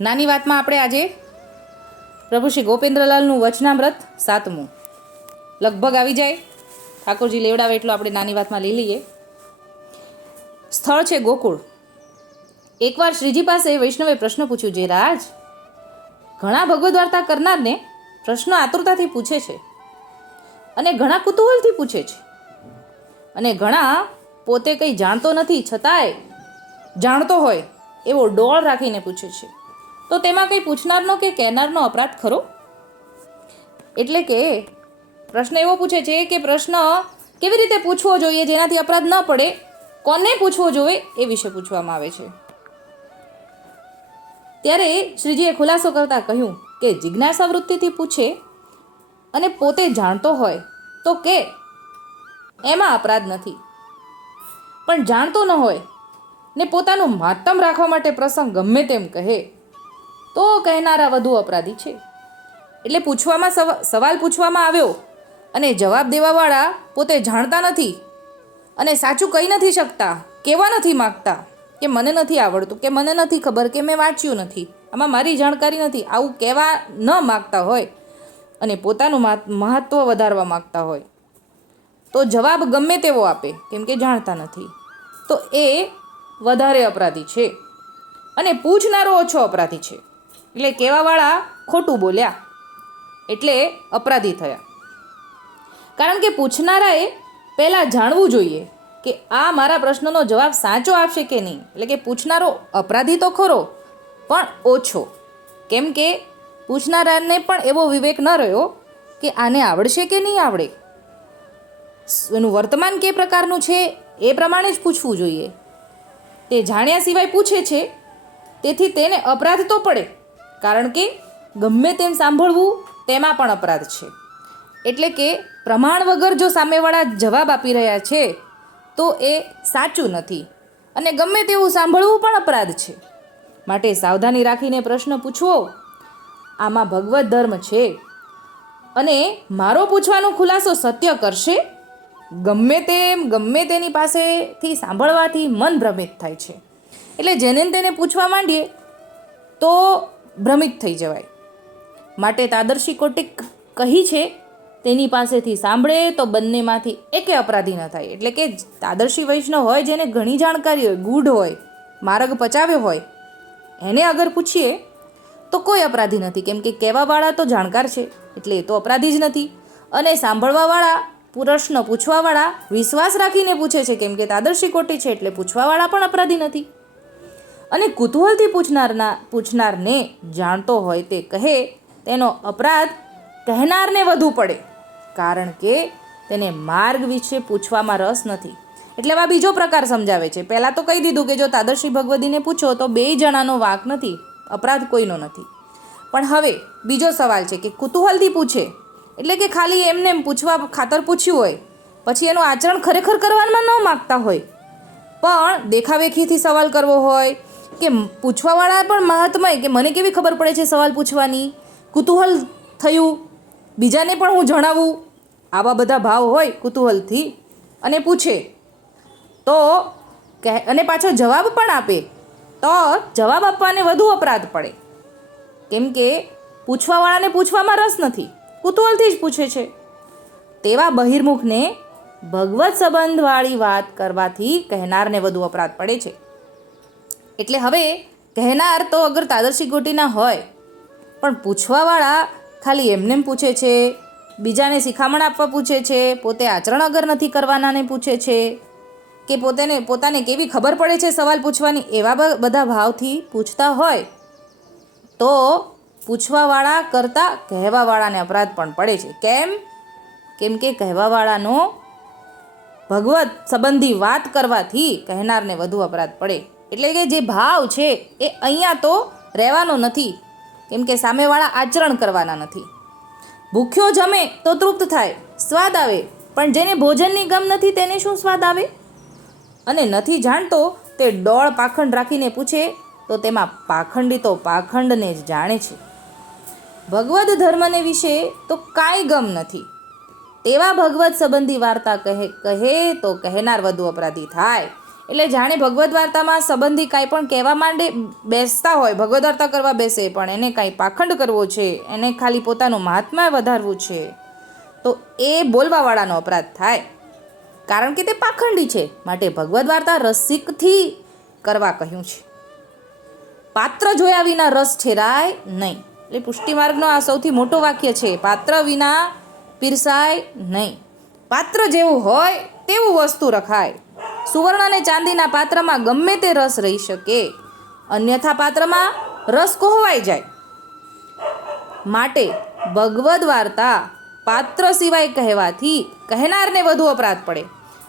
નાની વાતમાં આપણે આજે પ્રભુ શ્રી ગોપેન્દ્રલાલનું વચનામ્રત સાતમું. લગભગ આવી જાય. ઠાકોરજી લેવડાવે એટલું આપણે નાની વાતમાં લઈ લઈએ. સ્થળ છે ગોકુળ. એકવાર શ્રીજી પાસે વૈષ્ણવે પ્રશ્ન પૂછ્યું જે રાજ ઘણા ભગવદ વાર્તા કરનારને પ્રશ્ન આતુરતાથી પૂછે છે અને ઘણા કુતૂહલથી પૂછે છે. અને ઘણા પોતે કંઈ જાણતો નથી, છતાંય જાણતો હોય એવો ડોળ રાખીને પૂછે છે. તો તેમાં કંઈ પૂછનારનો કે કહેનારનો અપરાધ ખરો? એટલે કે પ્રશ્ન એવો પૂછે છે કે પ્રશ્ન કેવી રીતે પૂછવો જોઈએ જેનાથી અપરાધ ન પડે? કોને પૂછવો જોઈએ એ વિશે પૂછવામાં આવે છે. ત્યારે શ્રીજીએ ખુલાસો કરતાં કહ્યું કે જિજ્ઞાસા વૃત્તિથી પૂછે અને પોતે જાણતો હોય તો કે એમાં અપરાધ નથી. પણ જાણતો ન હોય ને પોતાનું માતમ રાખવા માટે પ્રસંગ ગમે તેમ કહે તો કહેનારા વધુ અપરાધી છે. એટલે પૂછવામાં સવા- સવાલ પૂછવામાં આવ્યો અને જવાબ દેવાવાળા પોતે જાણતા નથી અને સાચું કહી નથી શકતા, કહેવા નથી માગતા કે મને નથી આવડતું, કે મને નથી ખબર, કે મેં વાંચ્યું નથી. આમાં મારી જાણકારી નથી, આવું કહેવા ન માગતા હોય અને પોતાનું મહત્ત્વ વધારવા માગતા હોય. તો જવાબ ગમે તેવો આપે, કેમ કે જાણતા નથી. તો એ વધારે અપરાધી છે અને પૂછનારો ઓછો અપરાધી છે. એટલે કહેવાવાળા ખોટું બોલ્યા. એટલે અપરાધી થયા. કારણ કે પૂછનારાએ પહેલાં જાણવું જોઈએ કે આ મારા પ્રશ્નનો જવાબ સાચો આપશે કે નહીં. એટલે કે પૂછનારો અપરાધી તો ખરો, પણ ઓછો. કેમ કે પૂછનારાને પણ એવો વિવેક ન રહ્યો કે આને આવડશે કે નહીં આવડે. એનું વર્તમાન કે પ્રકારનું છે એ પ્રમાણે જ પૂછવું જોઈએ. તે જાણ્યા સિવાય પૂછે છે, તેથી તેને અપરાધ તો પડે. કારણ કે ગમે તેમ સાંભળવું તેમાં પણ અપરાધ છે. એટલે કે પ્રમાણ વગર જો સામેવાળા જવાબ આપી રહ્યા છે, તો એ સાચું નથી. અને ગમે તેવું સાંભળવું પણ અપરાધ છે. માટે સાવધાની રાખીને પ્રશ્ન પૂછવો, આમાં ભગવત ધર્મ છે. અને મારો પૂછવાનો ખુલાસો સત્ય કરશે, ગમે તેમ, ગમે તેની પાસેથી સાંભળવાથી મન ભ્રમિત થાય છે. એટલે જેને તેને પૂછવા માંડીએ, તો ભ્રમિત થઈ જવાય. માટે તાદર્શી કોટિક કહી છે, તેની પાસેથી સાંભળે તો બંનેમાંથી એકે અપરાધી ન થાય. એટલે કે તાદર્શી વૈષ્ણવ હોય, જેને ઘણી જાણકારી હોય, ગૂઢ હોય, માર્ગ પચાવ્યો હોય, એને અગર પૂછીએ તો કોઈ અપરાધી નથી. કેમ કે કહેવાવાળા તો જાણકાર છે, એટલે એ તો અપરાધી જ નથી. અને સાંભળવાવાળા, પ્રશ્ન પૂછવાવાળા વિશ્વાસ રાખીને પૂછે છે, કેમ કે તાદર્શી કોટી છે, એટલે પૂછવાવાળા પણ અપરાધી નથી. અને કુતૂહલથી પૂછનારના પૂછનારને જાણતો હોય તે કહે, તેનો અપરાધ કહેનારને વધુ પડે, કારણ કે તેને માર્ગ વિશે પૂછવામાં રસ નથી. એટલે આ બીજો પ્રકાર સમજાવે છે. પહેલાં તો કહી દીધું કે જો તાદર્શી ભગવદીને પૂછો, તો બે જણાનો વાંક નથી, અપરાધ કોઈનો નથી. પણ હવે બીજો સવાલ છે કે કુતૂહલથી પૂછે, એટલે કે ખાલી એમને એમ પૂછવા ખાતર પૂછ્યું હોય, પછી એનું આચરણ ખરેખર કરવામાં ન માગતા હોય. પણ દેખાવેખીથી સવાલ કરવો હોય કે પૂછવાવાળા પણ મહાત્મય કે મને કેવી ખબર પડે છે સવાલ પૂછવાની? કુતૂહલ થયું. બીજાને પણ હું જણાવું. આવા બધા ભાવ હોય કુતૂહલથી. અને પૂછે. તો કહે, અને પાછો જવાબ પણ આપે. તો જવાબ આપવાને વધુ અપરાધ પડે. કેમ કે પૂછવાવાળાને પૂછવામાં રસ નથી. કુતૂહલથી જ પૂછે છે. તેવા બહિર્મુખને ભગવત સંબંધવાળી વાત કરવાથી કહેનારને વધુ અપરાધ પડે છે. એટલે હવે કહેનાર તો અગર તાદર્શી ગોટીના હોય, પણ પૂછવાવાળા ખાલી એમને પૂછે છે, બીજાને શિખામણ આપવા પૂછે છે, પોતે આચરણ અગર નથી કરવાનાને પૂછે છે, કે પોતેને, પોતાને કેવી ખબર પડે છે સવાલ પૂછવાની, એવા બધા ભાવથી પૂછતા હોય, તો પૂછવાવાળા કરતાં કહેવાવાળાને અપરાધ પણ પડે છે. કેમ? કેમ કે કહેવાવાળાનો ભગવત સંબંધી વાત કરવાથી કહેનારને વધુ અપરાધ પડે. એટલે કે જે ભાવ છે એ અહીંયા તો રહેવાનો નથી. કેમ કે સામેવાળા આચરણ કરવાના નથી. ભૂખ્યો જમે તો તૃપ્ત થાય, સ્વાદ આવે, પણ જેને ભોજનની ગમ નથી તેને શું સ્વાદ આવે? અને નથી જાણતો તે ડોળ પાખંડ રાખીને પૂછે, તો તેમાં પાખંડી તો પાખંડને જ જાણે છે. ભગવદ્ ધર્મને વિશે તો કાંઈ ગમ નથી. તેવા ભગવત સંબંધી વાર્તા કહે કહે તો કહેનાર વધુ અપરાધી થાય. એટલે જાણે ભગવદ્ વાર્તામાં સંબંધી કાંઈ પણ કહેવા માંડે, બેસતા હોય, ભગવદ્ વાર્તા કરવા બેસે, પણ એને કાંઈ પાખંડ કરવો છે, એને ખાલી પોતાનું મહાત્મા વધારવું છે, તો એ બોલવાવાળાનો અપરાધ થાય. કારણ કે તે પાખંડી છે, માટે ભગવદ્ વાર્તા રસિકથી કરવા કહ્યું છે. પાત્ર જોયા વિના રસ છેરાય નહીં. એટલે પુષ્ટિમાર્ગનો આ સૌથી મોટો વાક્ય છે, પાત્ર વિના પીરસાય નહીં. પાત્ર જેવું હોય, તેવું વસ્તુ રખાય. સુવર્ણ અને ચાંદીના પાત્રમાં ગમે તે રસ રહી શકે. અન્યથા પાત્રમાં રસ કોહવાઈ જાય. માટે ભગવદ્ વાર્તા પાત્ર સિવાય કહેવાથી કહેનારને વધુ અપરાધ પડે.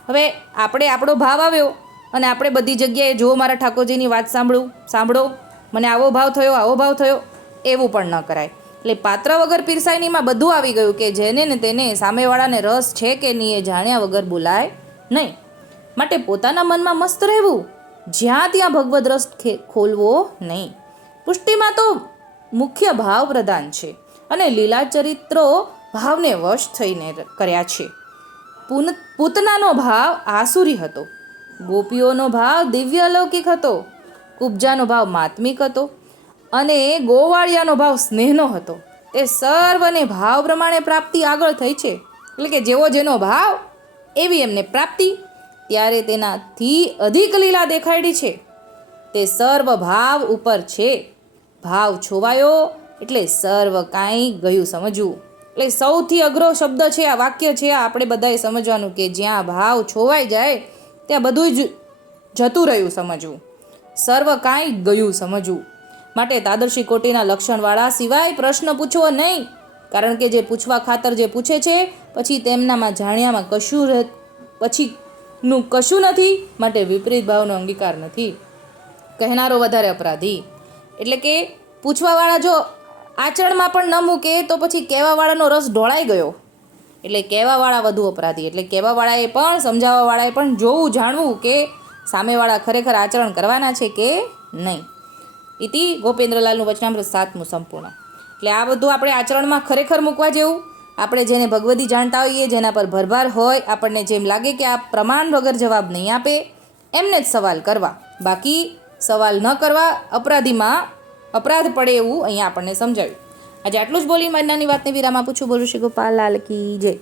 હવે આપણે આપણો ભાવ આવ્યો અને આપણે બધી જગ્યાએ જો મારા ઠાકોરજીની વાત સાંભળું, સાંભળો. મને આવો ભાવ થયો, આવો ભાવ થયો, એવું પણ ન કરાય. એટલે પાત્ર વગર પીરસાયનીમાં બધું આવી ગયું કે જેને ને તેને સામેવાળાને રસ છે કે નહીં એ જાણ્યા વગર બોલાય નહીં. માટે પોતાના મનમાં મસ્ત રહેવું. જ્યાં ત્યાં ભગવદ રસ ખોલવો નહીં. પુષ્ટિમાં તો મુખ્ય ભાવ પ્રધાન છે અને લીલા ચરિત્રો ભાવને વશ થઈને કર્યા છે. પુન, પૂતનાનો ભાવ આસુરી હતો. ગોપીઓનો ભાવ દિવ્ય અલૌકિક હતો. કુબજાનો ભાવ માત્મિક હતો અને ગોવાળિયાનો ભાવ સ્નેહનો હતો. તે સર્વને ભાવ પ્રમાણે પ્રાપ્તિ આગળ થઈ છે. એટલે કે જેવો જેનો ભાવ, એવી એમને પ્રાપ્તિ ત્યારે તેનાથી અધિક લીલા દેખાડી છે. તે સર્વ ભાવ ઉપર છે. ભાવ છોવાયો એટલે સર્વ કાંઈ ગયું સમજવું. એટલે સૌથી અઘરો શબ્દ છે, આ વાક્ય છે, આ આપણે બધાએ સમજવાનું કે જ્યાં ભાવ છોવાઈ જાય, ત્યાં બધું જ જતું રહ્યું સમજવું. સર્વ કાંઈ ગયું સમજવું. માટે તાદર્શી કોટીના લક્ષણવાળા સિવાય પ્રશ્ન પૂછવો નહીં. કારણ કે જે પૂછવા ખાતર જે પૂછે છે, પછી તેમનામાં જાણ્યામાં કશું રહે પછીનું કશું નથી, માટે વિપરીત ભાવનો અંગીકાર નથી. કહેનારો વધારે અપરાધી. એટલે કે, પૂછવાવાળા જો આચરણમાં પણ ન મૂકે, તો પછી કહેવાવાળાનો રસ ઢોળાઈ ગયો. એટલે કહેવાવાળા વધુ અપરાધી. એટલે કહેવાવાળાએ પણ, સમજાવવાવાળાએ પણ જોવું, જાણવું કે સામેવાળા ખરેખર આચરણ કરવાના છે કે નહીં. ઇતિ ગોપેન્દ્રલાલનું વચનામૃત સાતમું સંપૂર્ણ. એટલે આ બધું આપણે આચરણમાં ખરેખર મૂકવા જેવું આપણે જેને ભગવદી જાણતા હોઈએ, જેના પર ભરભાર હોય, આપણને જેમ લાગે કે આ પ્રમાણ વગર જવાબ નહીં આપે, એમને જ સવાલ કરવા. બાકી, સવાલ ન કરવા અપરાધીમાં અપરાધ પડે એવું અહીંયા આપણને સમજાવ્યું આજે આટલું જ બોલી, મારી નાની વાતને વિરામ આપું છું. બોલું શ્રી ગોપાલ લાલ કી જય.